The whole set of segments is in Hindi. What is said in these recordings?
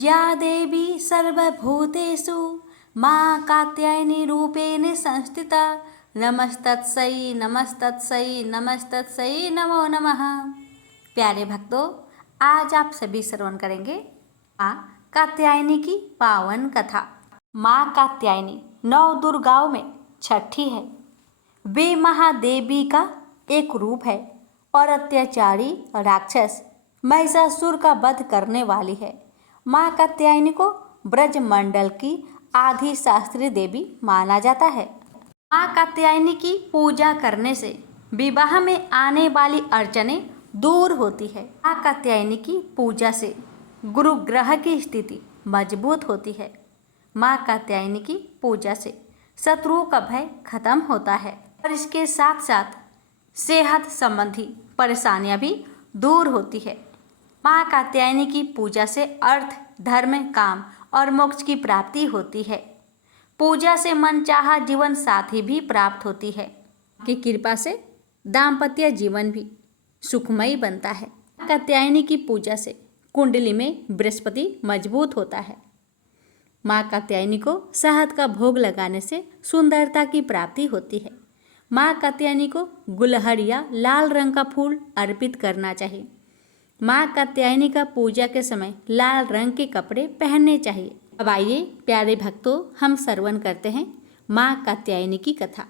या देवी सर्वभूतेषु मां कात्यायनी रूपेण संस्थिता नमस्तस्यै नमस्तस्यै नमस्तस्यै नमो नमः। प्यारे भक्तों, आज आप सभी श्रवण करेंगे मां कात्यायनी की पावन कथा। मां कात्यायनी 9 दुर्गाओं में छठी है। वे महादेवी का एक रूप है और अत्याचारी राक्षस महिषासुर का वध करने वाली है। मां कात्यायनी को ब्रजमंडल की आदि शास्त्रीय देवी माना जाता है। मां कात्यायनी की पूजा करने से विवाह में आने वाली अड़चनें दूर होती है। मां कात्यायनी की पूजा से गुरु ग्रह की स्थिति मजबूत होती है। मां कात्यायनी की पूजा से शत्रुओं का भय खत्म होता है और इसके साथ साथ सेहत संबंधी परेशानियां भी दूर होती है। मां कात्यायनी की पूजा से अर्थ, धर्म, काम और मोक्ष की प्राप्ति होती है। पूजा से मनचाहा जीवन साथी भी प्राप्त होती है। की कृपा से दाम्पत्य जीवन भी सुखमयी बनता है। कात्यायनी की पूजा से कुंडली में बृहस्पति मजबूत होता है। मां कात्यायनी को शहद का भोग लगाने से सुंदरता की प्राप्ति होती है। मां कात्यायनी को गुलहड़ या लाल रंग का फूल अर्पित करना चाहिए। मां कात्यायनी का पूजा के समय लाल रंग के कपड़े पहनने चाहिए। अब आइए प्यारे भक्तों, हम श्रवण करते हैं मां कात्यायनी की कथा।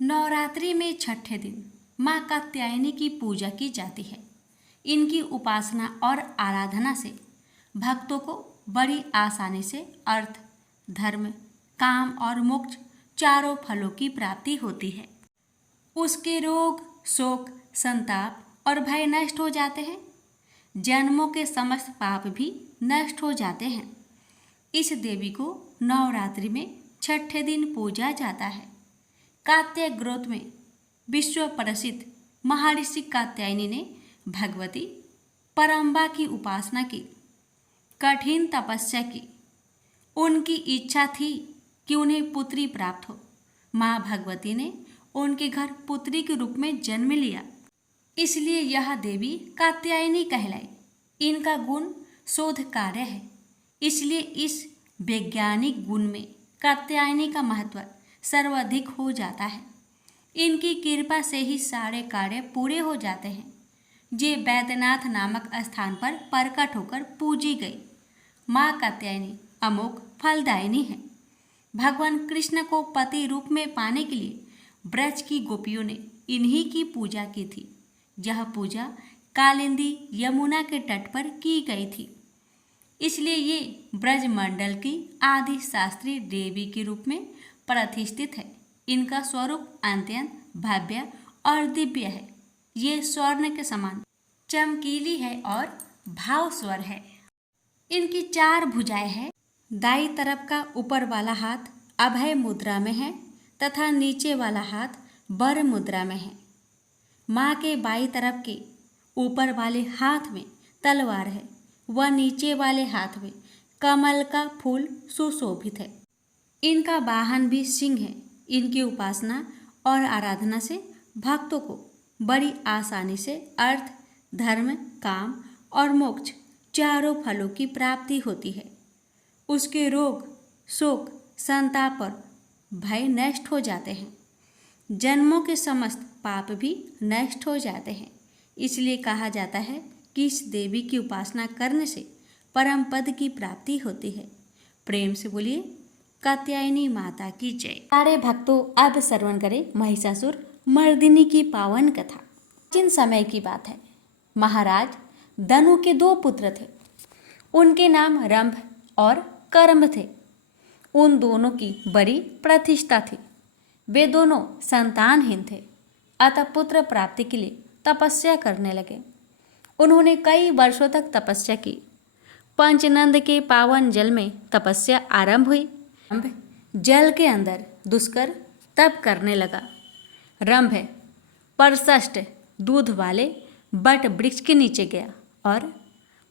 नवरात्रि में छठे दिन मां कात्यायनी की पूजा की जाती है। इनकी उपासना और आराधना से भक्तों को बड़ी आसानी से अर्थ, धर्म, काम और मोक्ष चारों फलों की प्राप्ति होती है। उसके रोग, शोक, संताप और भय नष्ट हो जाते हैं। जन्मों के समस्त पाप भी नष्ट हो जाते हैं। इस देवी को नवरात्रि में छठे दिन पूजा जाता है। कात्याय गोत्र में विश्व प्रसिद्ध महर्षि कात्यायनी ने भगवती परम्बा की उपासना की, कठिन तपस्या की। उनकी इच्छा थी कि उन्हें पुत्री प्राप्त हो। माँ भगवती ने उनके घर पुत्री के रूप में जन्म लिया, इसलिए यह देवी कात्यायनी कहलाई। इनका गुण शोध कार्य है, इसलिए इस वैज्ञानिक गुण में कात्यायनी का महत्व सर्वाधिक हो जाता है। इनकी कृपा से ही सारे कार्य पूरे हो जाते हैं। जे बैद्यनाथ नामक स्थान पर प्रकट होकर पूजी गई माँ कात्यायनी अमोघ फलदायिनी है। भगवान कृष्ण को पति रूप में पाने के लिए ब्रज की गोपियों ने इन्हीं की पूजा की थी। यह पूजा कालिंदी यमुना के तट पर की गई थी, इसलिए ये ब्रजमंडल की आदि शास्त्रीय देवी के रूप में प्रतिष्ठित है। इनका स्वरूप अत्यंत भव्य और दिव्य है। ये स्वर्ण के समान चमकीली है और भाव स्वर है। इनकी 4 भुजाएं हैं। दाई तरफ का ऊपर वाला हाथ अभय मुद्रा में है तथा नीचे वाला हाथ वर मुद्रा में है। माँ के बाई तरफ के ऊपर वाले हाथ में तलवार है व नीचे वाले हाथ में कमल का फूल सुशोभित है। इनका वाहन भी सिंह है। इनकी उपासना और आराधना से भक्तों को बड़ी आसानी से अर्थ, धर्म, काम और मोक्ष चारों फलों की प्राप्ति होती है। उसके रोग, शोक, संताप और भय नष्ट हो जाते हैं। जन्मों के समस्त पाप भी नष्ट हो जाते हैं। इसलिए कहा जाता है कि इस देवी की उपासना करने से परम पद की प्राप्ति होती है। प्रेम से बोलिए कात्यायनी माता की जय। सारे भक्तों, अब श्रवण करें महिषासुर मर्दिनी की पावन कथा। प्राचीन समय की बात है। महाराज धनु के 2 पुत्र थे। उनके नाम रंभ और करम्भ थे। उन दोनों की बड़ी प्रतिष्ठा थी। वे दोनों संतानहीन थे, अतः पुत्र प्राप्ति के लिए तपस्या करने लगे। उन्होंने कई वर्षों तक तपस्या की। पंचनंद के पावन जल में तपस्या आरंभ हुई। रंभ जल के अंदर दुष्कर तप करने लगा। रंभ परसष्ट दूध वाले बट वृक्ष के नीचे गया और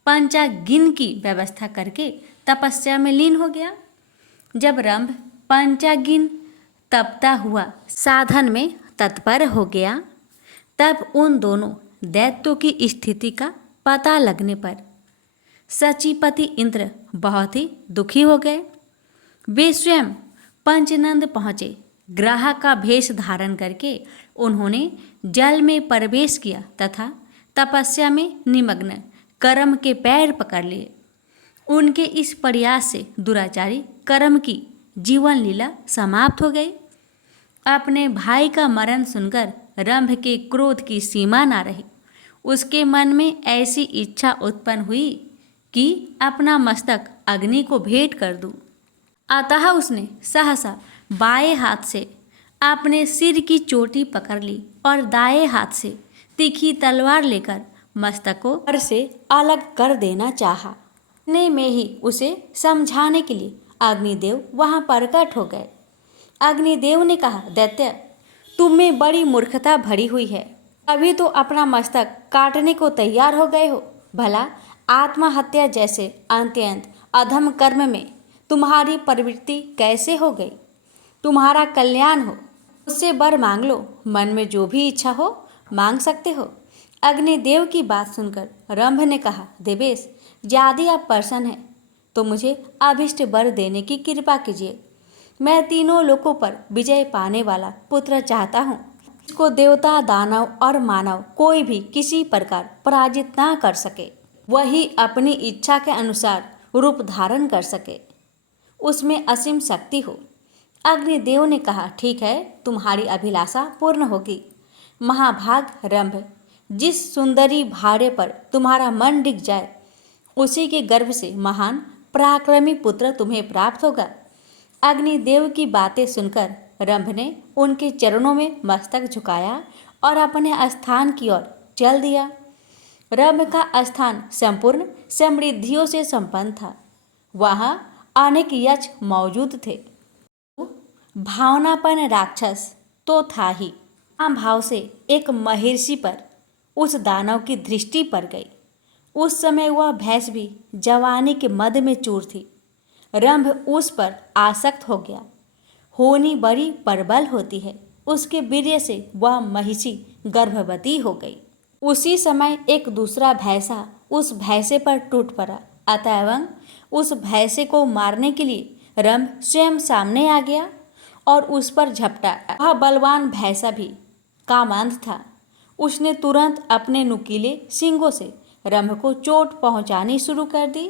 पंचागिन की व्यवस्था करके तपस्या में लीन हो गया। जब रंभ पंचागिन तपता हुआ साधन में तत्पर हो गया, तब उन दोनों दैत्यों की स्थिति का पता लगने पर सचीपति इंद्र बहुत ही दुखी हो गए। वे स्वयं पंचनंद पहुँचे। ग्राह का भेष धारण करके उन्होंने जल में प्रवेश किया तथा तपस्या में निमग्न कर्म के पैर पकड़ लिए। उनके इस प्रयास से दुराचारी कर्म की जीवन लीला समाप्त हो गई। अपने भाई का मरण सुनकर रंभ के क्रोध की सीमा न रही। उसके मन में ऐसी इच्छा उत्पन्न हुई कि अपना मस्तक अग्नि को भेंट कर दूं। अतः उसने सहसा बाएं हाथ से अपने सिर की चोटी पकड़ ली और दाएं हाथ से तीखी तलवार लेकर मस्तक को सर से अलग कर देना चाहा। इतने में ही उसे समझाने के लिए अग्निदेव वहां प्रकट हो गए। अग्निदेव ने कहा, दैत्य, तुम में बड़ी मूर्खता भरी हुई है। अभी तो अपना मस्तक काटने को तैयार हो गए हो। भला आत्महत्या जैसे अत्यंत अधम कर्म में तुम्हारी प्रवृत्ति कैसे हो गई? तुम्हारा कल्याण हो, उससे वर मांग लो। मन में जो भी इच्छा हो मांग सकते हो। अग्निदेव की बात सुनकर रंभ ने कहा, देवेश, यदि आप प्रसन्न हैं तो मुझे अभिष्ट वर देने की कृपा कीजिए। मैं तीनों लोकों पर विजय पाने वाला पुत्र चाहता हूँ, इसको देवता, दानव और मानव कोई भी किसी प्रकार पराजित ना कर सके। वही अपनी इच्छा के अनुसार रूप धारण कर सके, उसमें असीम शक्ति हो। अग्निदेव ने कहा, ठीक है, तुम्हारी अभिलाषा पूर्ण होगी। महाभाग रंभ, जिस सुंदरी भार्य पर तुम्हारा मन टिक जाए उसी के गर्भ से महान पराक्रमी पुत्र तुम्हें प्राप्त होगा। अग्निदेव की बातें सुनकर रंभ ने उनके चरणों में मस्तक झुकाया और अपने स्थान की ओर चल दिया। रंभ का स्थान संपूर्ण समृद्धियों से संपन्न था। वहाँ अनेक यक्ष मौजूद थे। भावनापन राक्षस तो था ही, भाव से एक महर्षि पर उस दानव की दृष्टि पड़ गई। उस समय वह भैंस भी जवानी के मद में चूर थी। रंभ उस पर आसक्त हो गया। होनी बड़ी प्रबल होती है, उसके वीर्य से वह महिषी गर्भवती हो गई। उसी समय एक दूसरा भैंसा उस भैंसे पर टूट पड़ा। अतएव उस भैंसे को मारने के लिए रंभ स्वयं सामने आ गया और उस पर झपटा। वह बलवान भैंसा भी कामांध था। उसने तुरंत अपने नुकीले सींगों से रंभ को चोट पहुंचानी शुरू कर दी।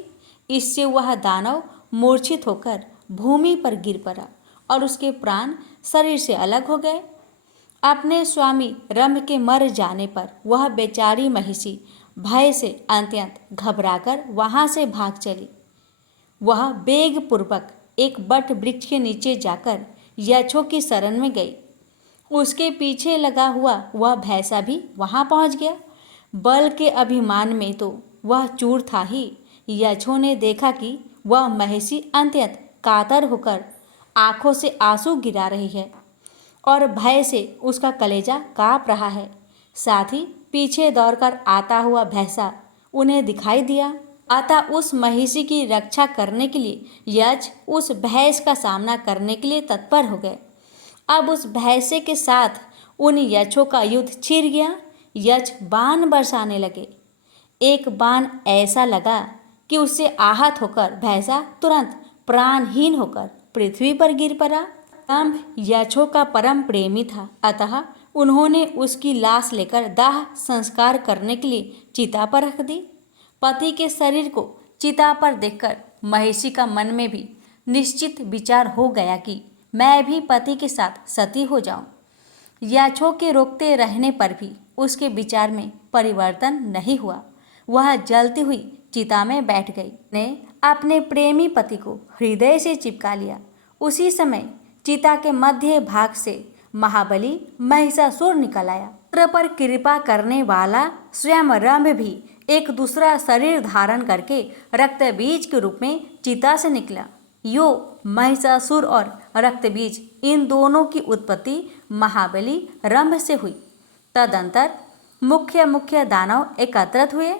इससे वह दानव मूर्छित होकर भूमि पर गिर पड़ा और उसके प्राण शरीर से अलग हो गए। अपने स्वामी रंभ के मर जाने पर वह बेचारी महिषी भय से अत्यंत घबराकर वहां से भाग चली। वह वेग पूर्वक एक बट वृक्ष के नीचे जाकर यक्षों की शरण में गई। उसके पीछे लगा हुआ वह भैंसा भी वहां पहुंच गया। बल के अभिमान में तो वह चूर था ही। यक्षों ने देखा कि वह महिषी अत्यंत कातर होकर आंखों से आंसू गिरा रही है और भय से उसका कलेजा कांप रहा है। साथ ही पीछे दौड़कर आता हुआ भैंसा उन्हें दिखाई दिया। अतः उस महिषी की रक्षा करने के लिए यक्ष उस भैंस का सामना करने के लिए तत्पर हो गए। अब उस भैंसे के साथ उन यक्षों का युद्ध छिड़ गया। यक्ष बाण बरसाने लगे। एक बाण ऐसा लगा कि उससे आहत होकर भैंसा तुरंत प्राणहीन होकर पृथ्वी पर गिर पड़ा। रंभ यक्षों का परम प्रेमी था, अतः उन्होंने उसकी लाश लेकर दाह संस्कार करने के लिए चिता पर रख दी। पति के शरीर को चिता पर देखकर महिषी का मन में भी निश्चित विचार हो गया कि मैं भी पति के साथ सती हो जाऊं। यक्षों के रोकते रहने पर भी उसके विचार में परिवर्तन नहीं हुआ। वह जलती हुई चिता में बैठ गई। ने अपने प्रेमी पति को हृदय से चिपका लिया। उसी समय चिता के मध्य भाग से महाबली महिषासुर निकल आया। पुत्र पर कृपा करने वाला स्वयं रंभ भी एक दूसरा शरीर धारण करके रक्तबीज के रूप में चिता से निकला। यो महिषासुर और रक्तबीज, इन दोनों की उत्पत्ति महाबली रंभ से हुई। तदंतर मुख्य दानव एकत्रित हुए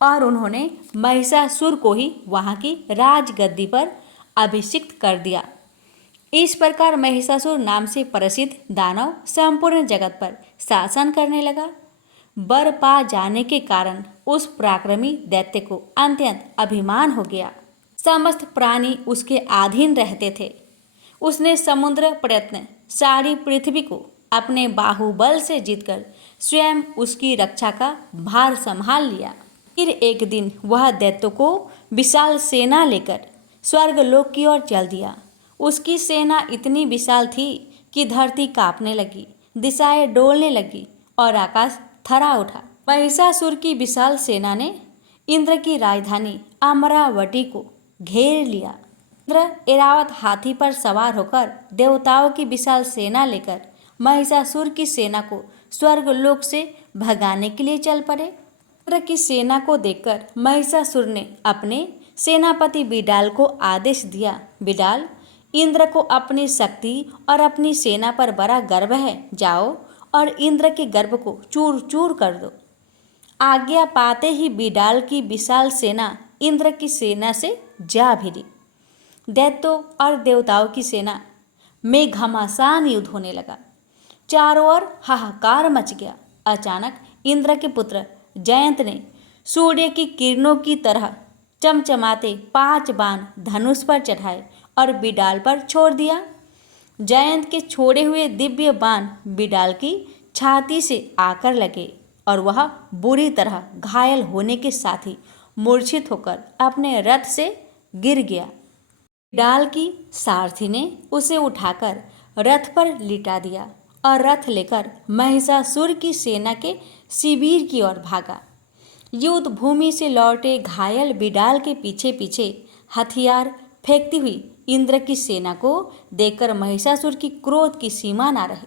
और उन्होंने महिषासुर को ही वहाँ की राजगद्दी पर अभिषिक्त कर दिया। इस प्रकार महिषासुर नाम से प्रसिद्ध दानव संपूर्ण जगत पर शासन करने लगा। वर पा जाने के कारण उस पराक्रमी दैत्य को अत्यंत अभिमान हो गया। समस्त प्राणी उसके अधीन रहते थे। उसने समुद्र प्रयत्न सारी पृथ्वी को अपने बाहुबल से जीतकर स्वयं उसकी रक्षा का भार संभाल लिया। फिर एक दिन वह दैत्य को विशाल सेना लेकर स्वर्गलोक की ओर चल दिया। उसकी सेना इतनी विशाल थी कि धरती कांपने लगी, दिशाएं डोलने लगी और आकाश थरा उठा। महिषासुर की विशाल सेना ने इंद्र की राजधानी अमरावती को घेर लिया। इंद्र ऐरावत हाथी पर सवार होकर देवताओं की विशाल सेना लेकर महिषासुर की सेना को स्वर्गलोक से भगाने के लिए चल पड़े। इंद्र की सेना को देखकर महिषासुर ने अपने सेनापति बिडाल को आदेश दिया, बिडाल, इंद्र को अपनी शक्ति और अपनी सेना पर बड़ा गर्व है, जाओ और इंद्र के गर्व को चूर चूर कर दो। आज्ञा पाते ही बिडाल की विशाल सेना इंद्र की सेना से जा भिड़ी। दैत्यों और देवताओं की सेना में घमासान युद्ध होने लगा। चारों ओर हाहाकार मच गया। अचानक इंद्र के पुत्र जयंत ने सूर्य की किरणों की तरह चमचमाते 5 बाण धनुष पर चढ़ाए और बिडाल पर छोड़ दिया। जयंत के छोड़े हुए दिव्य बाण बिडाल की छाती से आकर लगे और वह बुरी तरह घायल होने के साथ ही मूर्छित होकर अपने रथ से गिर गया। बिडाल की सारथी ने उसे उठाकर रथ पर लिटा दिया और रथ लेकर महिषासुर की सेना के शिविर की ओर भागा। युद्ध भूमि से लौटे घायल बिडाल के पीछे पीछे हथियार फेंकती हुई इंद्र की सेना को देखकर महिषासुर की क्रोध की सीमा न रही।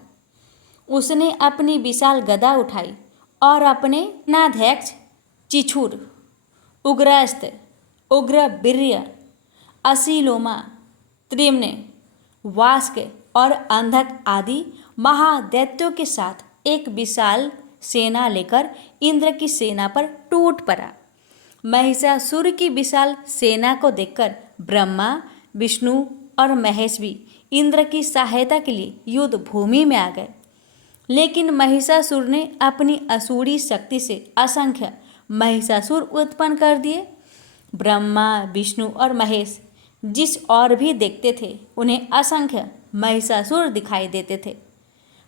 उसने अपनी विशाल गदा उठाई और अपने सेनाध्यक्ष चिछुर, उग्रस्त्र, उग्रवीर्य, असीलोमा, त्रिम्न, वास्क और अंधक आदि महादैत्यों के साथ एक विशाल सेना लेकर इंद्र की सेना पर टूट पड़ा। महिषासुर की विशाल सेना को देखकर ब्रह्मा, विष्णु और महेश भी इंद्र की सहायता के लिए युद्ध भूमि में आ गए। लेकिन महिषासुर ने अपनी असुरी शक्ति से असंख्य महिषासुर उत्पन्न कर दिए। ब्रह्मा, विष्णु और महेश जिस और भी देखते थे उन्हें असंख्य महिषासुर दिखाई देते थे।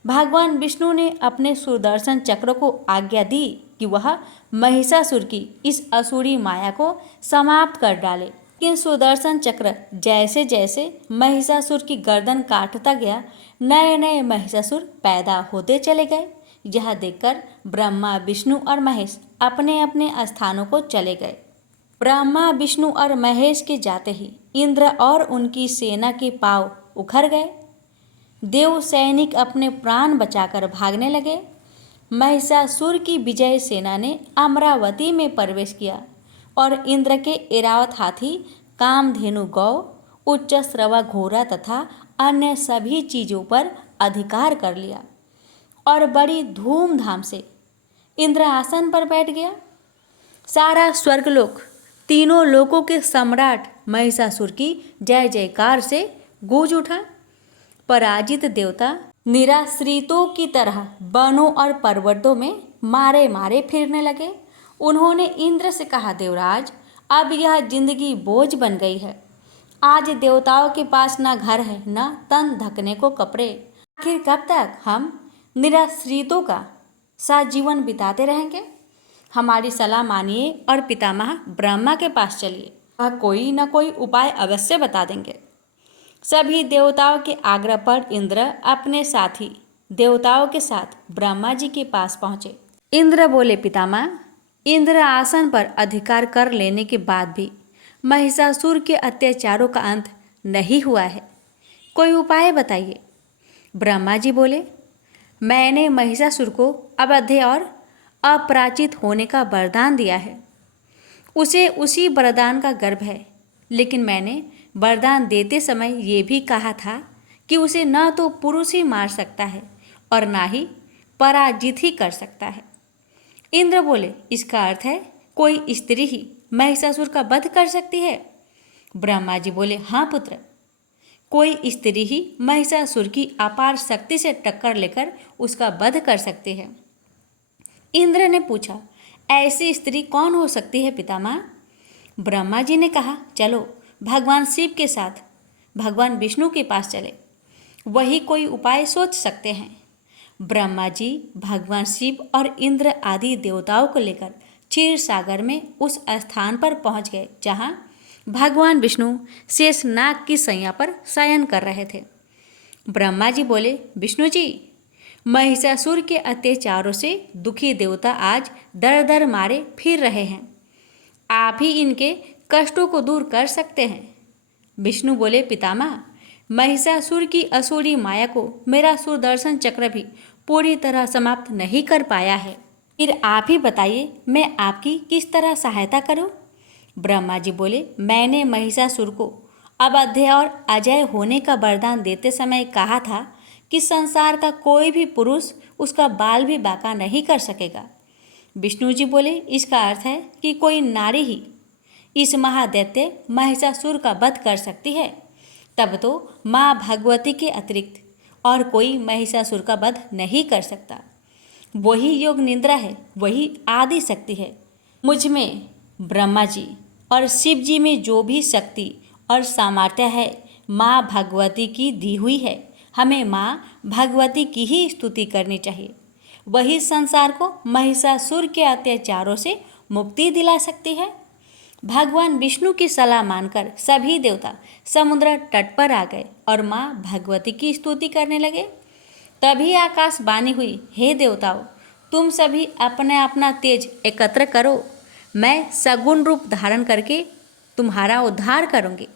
भगवान विष्णु ने अपने सुदर्शन चक्र को आज्ञा दी कि वह महिषासुर की इस असुरी माया को समाप्त कर डाले। लेकिन सुदर्शन चक्र जैसे जैसे महिषासुर की गर्दन काटता गया, नए नए महिषासुर पैदा होते चले गए। यह देखकर ब्रह्मा, विष्णु और महेश अपने अपने स्थानों को चले गए। ब्रह्मा, विष्णु और महेश के जाते ही इंद्र और उनकी सेना के पांव उखड़ गए। देव सैनिक अपने प्राण बचाकर भागने लगे। महिषासुर की विजय सेना ने अमरावती में प्रवेश किया और इंद्र के ऐरावत हाथी, कामधेनु गौ, उच्च श्रवा घोड़ा तथा अन्य सभी चीज़ों पर अधिकार कर लिया और बड़ी धूमधाम से इंद्र आसन पर बैठ गया। सारा स्वर्गलोक, तीनों लोकों के सम्राट महिषासुर की जय जयकार से गूंज उठा। पराजित देवता निराश्रितों की तरह वनों और पर्वतों में मारे मारे फिरने लगे। उन्होंने इंद्र से कहा, देवराज, अब यह जिंदगी बोझ बन गई है। आज देवताओं के पास न घर है न तन ढकने को कपड़े। आखिर कब तक हम निराश्रितों का साथ जीवन बिताते रहेंगे? हमारी सलाह मानिए और पितामह ब्रह्मा के पास चलिए, वह कोई न कोई उपाय अवश्य बता देंगे। सभी देवताओं के आग्रह पर इंद्र अपने साथी देवताओं के साथ ब्रह्मा जी के पास पहुँचे। इंद्र बोले, पितामह, इंद्र आसन पर अधिकार कर लेने के बाद भी महिषासुर के अत्याचारों का अंत नहीं हुआ है, कोई उपाय बताइए। ब्रह्मा जी बोले, मैंने महिषासुर को अवध्य और अपराजित होने का वरदान दिया है। उसे उसी वरदान का गर्व है, लेकिन मैंने वरदान देते समय ये भी कहा था कि उसे न तो पुरुष ही मार सकता है और ना ही पराजित ही कर सकता है। इंद्र बोले, इसका अर्थ है कोई स्त्री ही महिषासुर का वध कर सकती है? ब्रह्मा जी बोले, हाँ पुत्र, कोई स्त्री ही महिषासुर की अपार शक्ति से टक्कर लेकर उसका वध कर सकती है। इंद्र ने पूछा, ऐसी स्त्री कौन हो सकती है पितामह? ब्रह्मा जी ने कहा, चलो भगवान शिव के साथ भगवान विष्णु के पास चले, वही कोई उपाय सोच सकते हैं। ब्रह्मा जी भगवान शिव और इंद्र आदि देवताओं को लेकर क्षीर सागर में उस स्थान पर पहुंच गए जहां भगवान विष्णु शेष नाग की सैया पर शयन कर रहे थे। ब्रह्मा जी बोले, विष्णु जी, महिषासुर के अत्याचारों से दुखी देवता आज दर दर मारे फिर रहे हैं, आप ही इनके कष्टों को दूर कर सकते हैं। विष्णु बोले, पितामह, महिषासुर की असुरी माया को मेरा सुदर्शन चक्र भी पूरी तरह समाप्त नहीं कर पाया है, फिर आप ही बताइए मैं आपकी किस तरह सहायता करूं? ब्रह्मा जी बोले, मैंने महिषासुर को अवध्य और अजय होने का वरदान देते समय कहा था कि संसार का कोई भी पुरुष उसका बाल भी बांका नहीं कर सकेगा। विष्णु जी बोले, इसका अर्थ है कि कोई नारी ही इस महादैत्य महिषासुर का वध कर सकती है, तब तो माँ भगवती के अतिरिक्त और कोई महिषासुर का वध नहीं कर सकता। वही योग निद्रा है, वही आदि शक्ति है। मुझ में ब्रह्मा जी और शिव जी में जो भी शक्ति और सामर्थ्य है माँ भगवती की दी हुई है। हमें माँ भगवती की ही स्तुति करनी चाहिए, वही संसार को महिषासुर के अत्याचारों से मुक्ति दिला सकती है। भगवान विष्णु की सलाह मानकर सभी देवता समुद्र तट पर आ गए और माँ भगवती की स्तुति करने लगे। तभी आकाशवाणी हुई, हे देवताओं, तुम सभी अपना अपना तेज एकत्र करो, मैं सगुण रूप धारण करके तुम्हारा उद्धार करूंगी।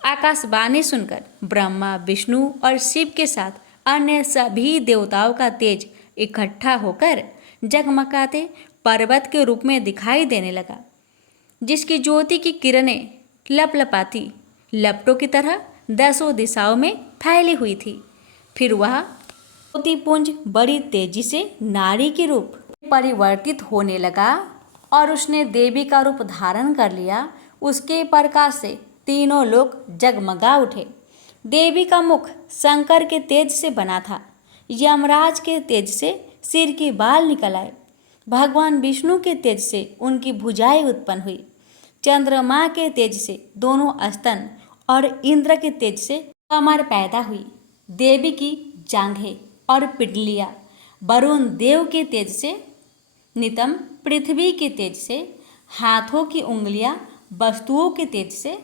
आकाशवाणी सुनकर ब्रह्मा, विष्णु और शिव के साथ अन्य सभी देवताओं का तेज इकट्ठा होकर जगमगाते पर्वत के रूप में दिखाई देने लगा, जिसकी ज्योति की किरणें लपलपाती लपटों की तरह दसों दिशाओं में फैली हुई थी। फिर वह ज्योतिपुंज बड़ी तेजी से नारी के रूप परिवर्तित होने लगा और उसने देवी का रूप धारण कर लिया। उसके प्रकाश से तीनों लोग जगमगा उठे। देवी का मुख शंकर के तेज से बना था, यमराज के तेज से सिर के बाल निकल आए, भगवान विष्णु के तेज से उनकी भुजाएं उत्पन्न हुई, चंद्रमा के तेज से दोनों स्तन और इंद्र के तेज से कमर पैदा हुई। देवी की जांघें और पिंडलियां वरुण देव के तेज से, नितंब पृथ्वी के तेज से, हाथों की उंगलियां वस्तुओं के तेज से,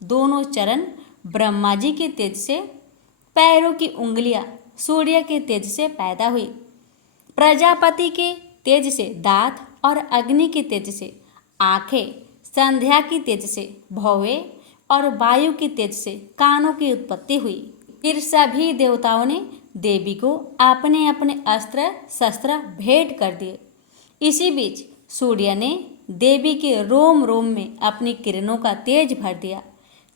दोनों चरण ब्रह्मा जी के तेज से, पैरों की उंगलियां सूर्य के तेज से पैदा हुई। प्रजापति के तेज से दांत और अग्नि के तेज से आंखें, संध्या की तेज से भौवें और वायु की तेज से कानों की उत्पत्ति हुई। फिर सभी देवताओं ने देवी को अपने अपने अस्त्र शस्त्र भेंट कर दिए। इसी बीच सूर्य ने देवी के रोम रोम में अपनी किरणों का तेज भर दिया।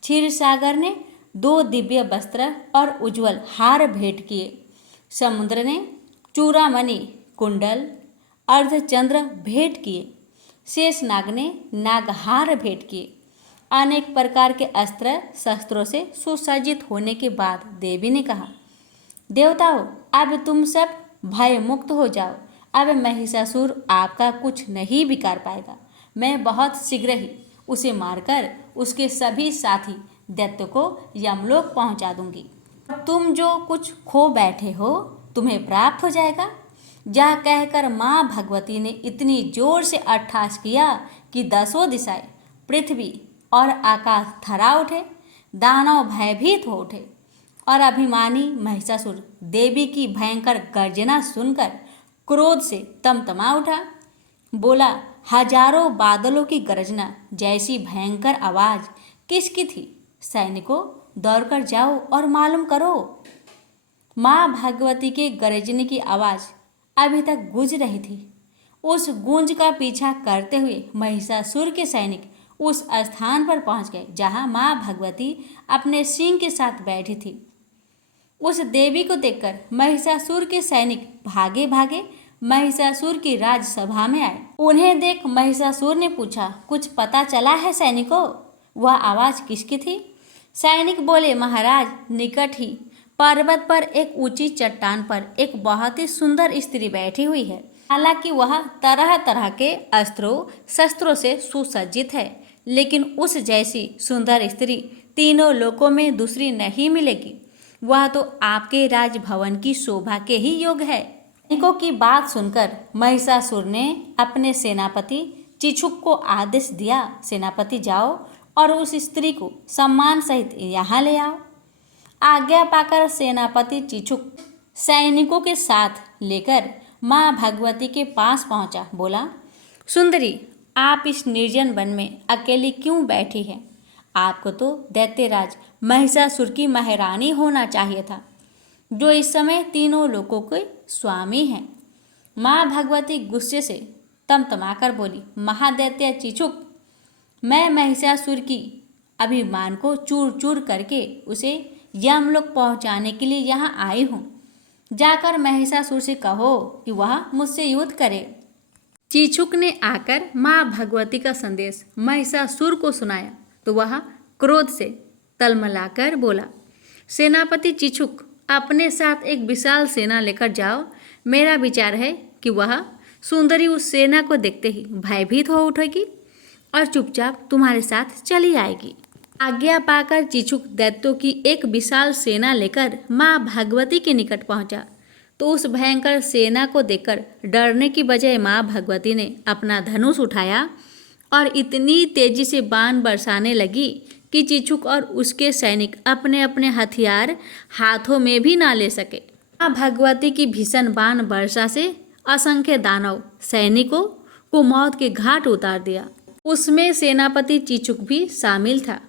क्षीर सागर ने 2 दिव्य वस्त्र और उज्जवल हार भेंट किए। समुद्र ने चूड़ामणि, कुंडल, अर्धचंद्र भेंट किए। शेषनाग ने नागहार भेंट किए। अनेक प्रकार के अस्त्र शस्त्रों से सुसज्जित होने के बाद देवी ने कहा, देवताओं, अब तुम सब भय मुक्त हो जाओ। अब महिषासुर आपका कुछ नहीं बिगाड़ पाएगा। मैं बहुत शीघ्र ही उसे मारकर उसके सभी साथी दैत्य को यमलोक पहुंचा दूंगी। तुम जो कुछ खो बैठे हो तुम्हें प्राप्त हो जाएगा। यह कहकर माँ भगवती ने इतनी जोर से अट्टहास किया कि 10 दिशाएं, पृथ्वी और आकाश थर्रा उठे। दानव भयभीत हो उठे और अभिमानी महिषासुर देवी की भयंकर गर्जना सुनकर क्रोध से तमतमा उठा। बोला, हजारों बादलों की गर्जना जैसी भयंकर आवाज किसकी थी? सैनिकों, दौड़कर जाओ और मालूम करो। माँ भगवती के गरजने की आवाज अभी तक गूंज रही थी। उस गूंज का पीछा करते हुए महिषासुर के सैनिक उस स्थान पर पहुंच गए जहां माँ भगवती अपने सिंह के साथ बैठी थी। उस देवी को देखकर महिषासुर के सैनिक भागे भागे महिषासुर की राजसभा में आए। उन्हें देख महिषासुर ने पूछा, कुछ पता चला है सैनिकों? वह आवाज किसकी थी? सैनिक बोले, महाराज, निकट ही पर्वत पर एक ऊंची चट्टान पर एक बहुत ही सुंदर स्त्री बैठी हुई है। हालांकि वह तरह तरह के अस्त्रों शस्त्रों से सुसज्जित है, लेकिन उस जैसी सुंदर स्त्री तीनों लोकों में दूसरी नहीं मिलेगी। वह तो आपके राजभवन की शोभा के ही योग है। सैनिकों की बात सुनकर महिषासुर ने अपने सेनापति चिछुक को आदेश दिया, सेनापति जाओ और उस स्त्री को सम्मान सहित यहाँ ले आओ। आज्ञा पाकर सेनापति चिछुक सैनिकों के साथ लेकर माँ भगवती के पास पहुंचा। बोला, सुंदरी, आप इस निर्जन वन में अकेली क्यों बैठी हैं? आपको तो दैत्यराज महिषासुर की महारानी होना चाहिए था, जो इस समय तीनों लोकों के स्वामी हैं। माँ भगवती गुस्से से तमतमाकर बोली, महादैत्य चिछुक, मैं महिषासुर की अभिमान को चूर चूर करके उसे यमलोक पहुंचाने के लिए यहाँ आई हूँ। जाकर महिषासुर से कहो कि वह मुझसे युद्ध करे। चिछुक ने आकर माँ भगवती का संदेश महिषासुर को सुनाया तो वह क्रोध से तलमलाकर बोला, सेनापति चिछुक, अपने साथ एक विशाल सेना लेकर जाओ। मेरा विचार है कि वह सुंदरी उस सेना को देखते ही भयभीत हो उठेगी और चुपचाप तुम्हारे साथ चली आएगी। आज्ञा पाकर चिछुक दैत्यों की एक विशाल सेना लेकर माँ भगवती के निकट पहुंचा तो उस भयंकर सेना को देखकर डरने की बजाय माँ भगवती ने अपना धनुष उठाया और इतनी तेजी से बाण बरसाने लगी कि चिछुक और उसके सैनिक अपने अपने हथियार हाथों में भी ना ले सके। माँ भगवती की भीषण बाण वर्षा से असंख्य दानव सैनिकों को मौत के घाट उतार दिया। उसमें सेनापति चिछुक भी शामिल था।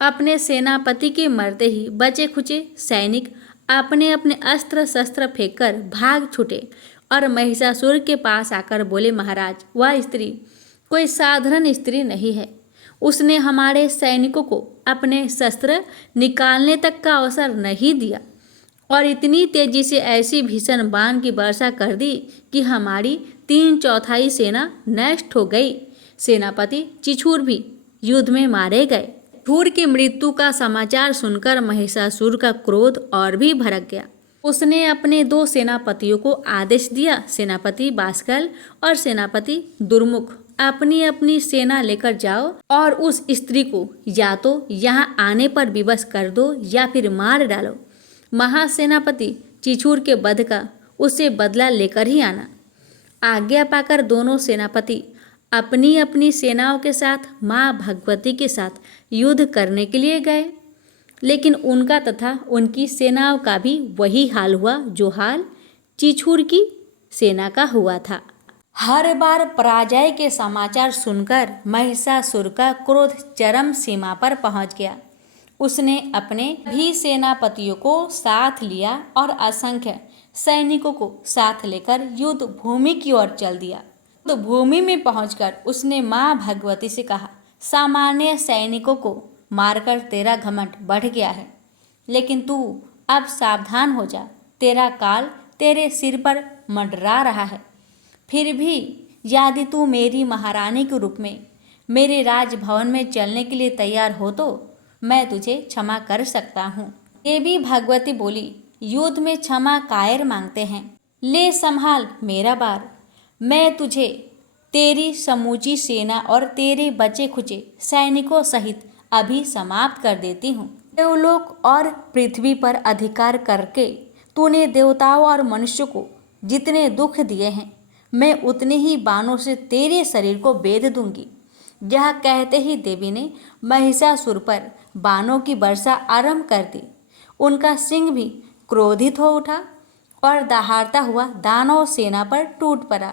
अपने सेनापति के मरते ही बचे खुचे सैनिक अपने अपने अस्त्र शस्त्र फेंककर भाग छूटे और महिषासुर के पास आकर बोले, महाराज, वह स्त्री कोई साधारण स्त्री नहीं है। उसने हमारे सैनिकों को अपने शस्त्र निकालने तक का अवसर नहीं दिया और इतनी तेजी से ऐसी भीषण बाण की वर्षा कर दी कि हमारी 3/4 सेना नष्ट हो गई। सेनापति चिछुर भी युद्ध में मारे गए। चिछुर की मृत्यु का समाचार सुनकर महिषासुर का क्रोध और भी भड़क गया। उसने अपने 2 सेनापतियों को आदेश दिया, सेनापति बाष्कल और सेनापति दुर्मुख, अपनी अपनी सेना लेकर जाओ और उस स्त्री को या तो यहाँ आने पर विवश कर दो या फिर मार डालो। महासेनापति चिछुर के वध का उससे बदला लेकर ही आना। आज्ञा पाकर दोनों सेनापति अपनी अपनी सेनाओं के साथ माँ भगवती के साथ युद्ध करने के लिए गए, लेकिन उनका तथा उनकी सेनाओं का भी वही हाल हुआ जो हाल चिछुर की सेना का हुआ था। हर बार पराजय के समाचार सुनकर महिषासुर का क्रोध चरम सीमा पर पहुंच गया। उसने अपने भी सेनापतियों को साथ लिया और असंख्य सैनिकों को साथ लेकर युद्ध भूमि की ओर चल दिया। तो भूमि में पहुंचकर उसने माँ भगवती से कहा, सामान्य सैनिकों को मारकर तेरा घमंड बढ़ गया है, लेकिन तू अब सावधान हो जा, तेरा काल तेरे सिर पर मंडरा रहा है। फिर भी यदि तू मेरी महारानी के रूप में मेरे राजभवन में चलने के लिए तैयार हो तो मैं तुझे क्षमा कर सकता हूँ। देवी भगवती बोली, युद्ध में क्षमा कायर मांगते हैं, ले संभाल मेरा बार। मैं तुझे तेरी समूची सेना और तेरे बचे खुचे सैनिकों सहित अभी समाप्त कर देती हूँ। देवलोक और पृथ्वी पर अधिकार करके तूने देवताओं और मनुष्यों को जितने दुख दिए हैं, मैं उतने ही बाणों से तेरे शरीर को बेध दूंगी। यह कहते ही देवी ने महिषासुर पर बाणों की वर्षा आरंभ कर दी। उनका सिंह भी क्रोधित हो उठा और दहाड़ता हुआ दानव सेना पर टूट पड़ा।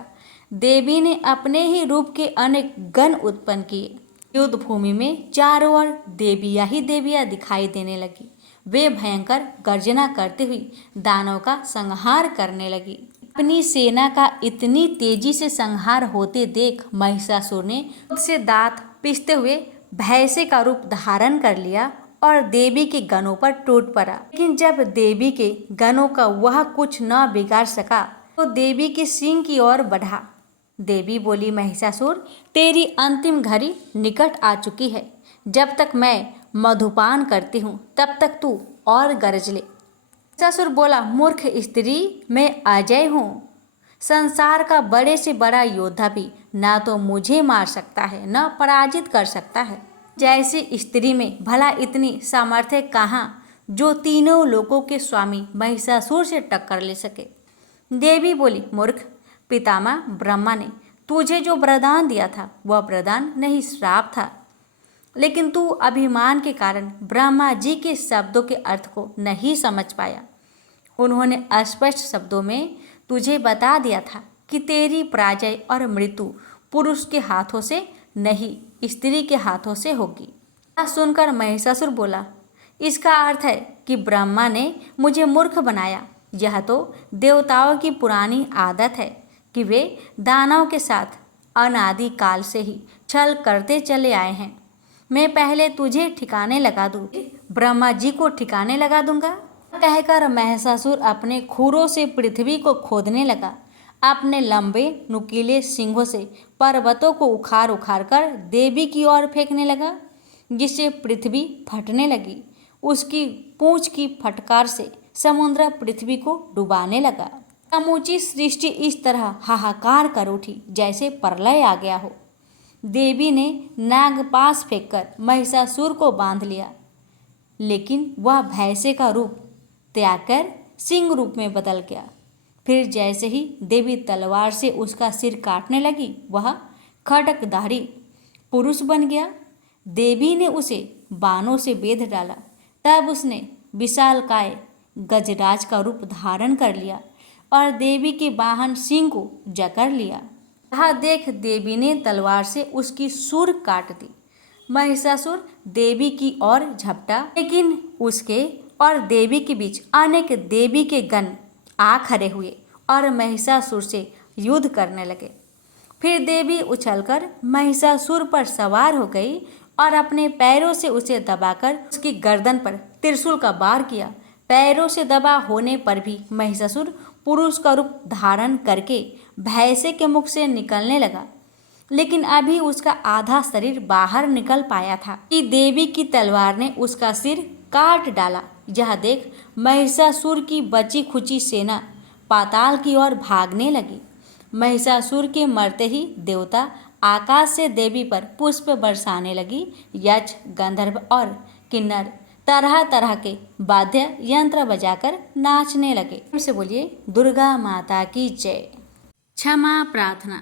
देवी ने अपने ही रूप के अनेक गण उत्पन्न किए। युद्ध भूमि में चारों ओर देवियां ही देवियां दिखाई देने लगी। वे भयंकर गर्जना करते हुए दानव का संहार करने लगी। अपनी सेना का इतनी तेजी से संहार होते देख महिषासुर ने उससे दांत पीसते हुए भैंसे का रूप धारण कर लिया और देवी के गणों पर टूट पड़ा। लेकिन जब देवी के गणों का वह कुछ न बिगाड़ सका तो देवी के सिंह की ओर बढ़ा। देवी बोली, महिषासुर, तेरी अंतिम घड़ी निकट आ चुकी है। जब तक मैं मधुपान करती हूँ तब तक तू और गरज ले। महिषासुर बोला, मूर्ख स्त्री, मैं अजय हूँ। संसार का बड़े से बड़ा योद्धा भी ना तो मुझे मार सकता है न पराजित कर सकता है। जैसी स्त्री में भला इतनी सामर्थ्य कहाँ जो तीनों लोकों के स्वामी महिषासुर से टक्कर ले सके। देवी बोली, मूर्ख, पितामह ब्रह्मा ने तुझे जो वरदान दिया था वह वरदान नहीं, श्राप था। लेकिन तू अभिमान के कारण ब्रह्मा जी के शब्दों के अर्थ को नहीं समझ पाया। उन्होंने अस्पष्ट शब्दों में तुझे बता दिया था कि तेरी पराजय और मृत्यु पुरुष के हाथों से नहीं, स्त्री के हाथों से होगी। सुनकर महिषासुर बोला, इसका अर्थ है कि ब्रह्मा ने मुझे मूर्ख बनाया। यह तो देवताओं की पुरानी आदत है कि वे दानवों के साथ अनादि काल से ही छल करते चले आए हैं। मैं पहले तुझे ठिकाने लगा दूँ, ब्रह्मा जी को ठिकाने लगा दूंगा। कहकर महिषासुर अपने खुरों से पृथ्वी को खोदने लगा। अपने लंबे नुकीले सिंगों से पर्वतों को उखाड़ उखाड़ कर देवी की ओर फेंकने लगा, जिससे पृथ्वी फटने लगी। उसकी पूंछ की फटकार से समुद्र पृथ्वी को डुबाने लगा। समूची सृष्टि इस तरह हाहाकार कर उठी जैसे प्रलय आ गया हो। देवी ने नागपाश फेंककर महिषासुर को बांध लिया, लेकिन वह भैंसे का रूप त्याग कर सिंह रूप में बदल गया। फिर जैसे ही देवी तलवार से उसका सिर काटने लगी, वह खड्गधारी पुरुष बन गया। देवी ने उसे बाणों से बेध डाला। तब उसने विशालकाय गजराज का रूप धारण कर लिया और देवी के वाहन सिंह को जकड़ लिया। यह देख देवी ने तलवार से उसकी सूर काट दी। महिषासुर देवी की ओर झपटा, लेकिन उसके और देवी के बीच अनेक देवी के गण आ खड़े हुए और महिषासुर से युद्ध करने लगे। फिर देवी उछलकर महिषासुर पर सवार हो गई और अपने पैरों से उसे दबाकर उसकी गर्दन पर त्रिशूल का वार किया। पैरों से दबा होने पर भी महिषासुर पुरुष का रूप धारण करके भैंसे के मुख से निकलने लगा, लेकिन अभी उसका आधा शरीर बाहर निकल पाया था कि देवी की तलवार ने उसका सिर काट डाला। यह देख महिषासुर की बची खुची सेना पाताल की ओर भागने लगी। महिषासुर के मरते ही देवता आकाश से देवी पर पुष्प बरसाने लगी। यक्ष, गंधर्व और किन्नर तरह तरह के वाद्य यंत्र बजाकर नाचने लगे। फिर से बोलिए, दुर्गा माता की जय। क्षमा प्रार्थना।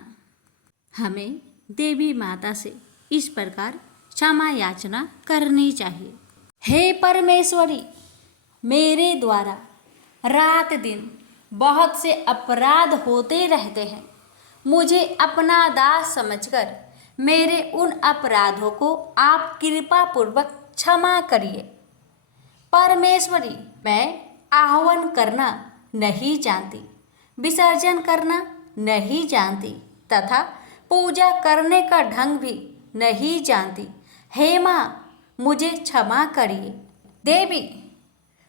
हमें देवी माता से इस प्रकार क्षमा याचना करनी चाहिए। हे परमेश्वरी, मेरे द्वारा रात दिन बहुत से अपराध होते रहते हैं। मुझे अपना दास समझकर मेरे उन अपराधों को आप कृपा पूर्वक क्षमा करिए। परमेश्वरी, मैं आह्वान करना नहीं जानती, विसर्जन करना नहीं जानती तथा पूजा करने का ढंग भी नहीं जानती। हे माँ, मुझे क्षमा करिए। देवी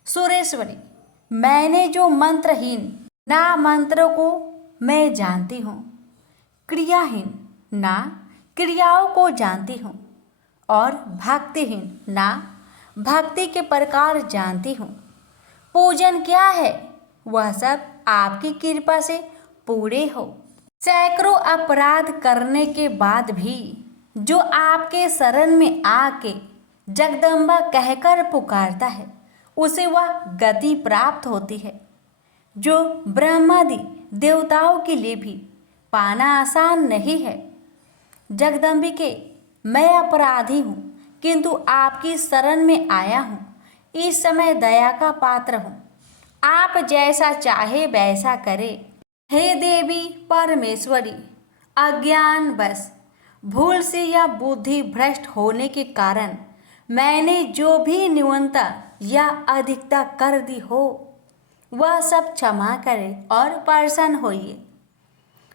सुरेश्वरी, मैंने जो मंत्रहीन ना मंत्रों को मैं जानती हूँ, क्रियाहीन ना क्रियाओं को जानती हूँ और भक्तिहीन ना भक्ति के प्रकार जानती हूँ। पूजन क्या है वह सब आपकी कृपा से पूरे हो। सैकड़ों अपराध करने के बाद भी जो आपके शरण में आके जगदम्बा कहकर पुकारता है, उसे वह गति प्राप्त होती है जो ब्रह्मादि देवताओं के लिए भी पाना आसान नहीं है। जगदम्बिके, मैं अपराधी हूँ, किंतु आपकी शरण में आया हूँ। इस समय दया का पात्र हूँ, आप जैसा चाहे वैसा करे। हे देवी परमेश्वरी, अज्ञानवश भूल से या बुद्धि भ्रष्ट होने के कारण मैंने जो भी न्यूनता या अधिकता कर दी हो, वह सब क्षमा करें और प्रसन्न होइए।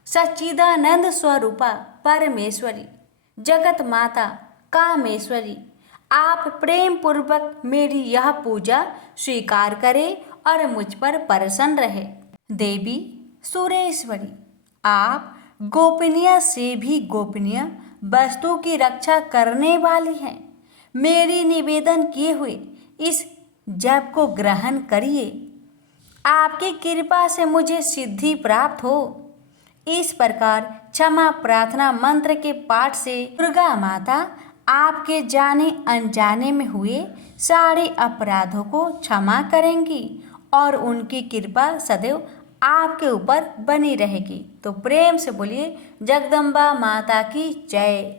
सच्चिदानंद स्वरूपा परमेश्वरी, जगत माता कामेश्वरी, आप प्रेम पूर्वक मेरी यह पूजा स्वीकार करें और मुझ पर प्रसन्न रहे। देवी सुरेश्वरी, आप गोपनीय से भी गोपनीय वस्तु की रक्षा करने वाली हैं। मेरी निवेदन किए हुए इस जप को ग्रहण करिए। आपकी कृपा से मुझे सिद्धि प्राप्त हो। इस प्रकार क्षमा प्रार्थना मंत्र के पाठ से दुर्गा माता आपके जाने अनजाने में हुए सारे अपराधों को क्षमा करेंगी और उनकी कृपा सदैव आपके ऊपर बनी रहेगी। तो प्रेम से बोलिए जगदम्बा माता की जय।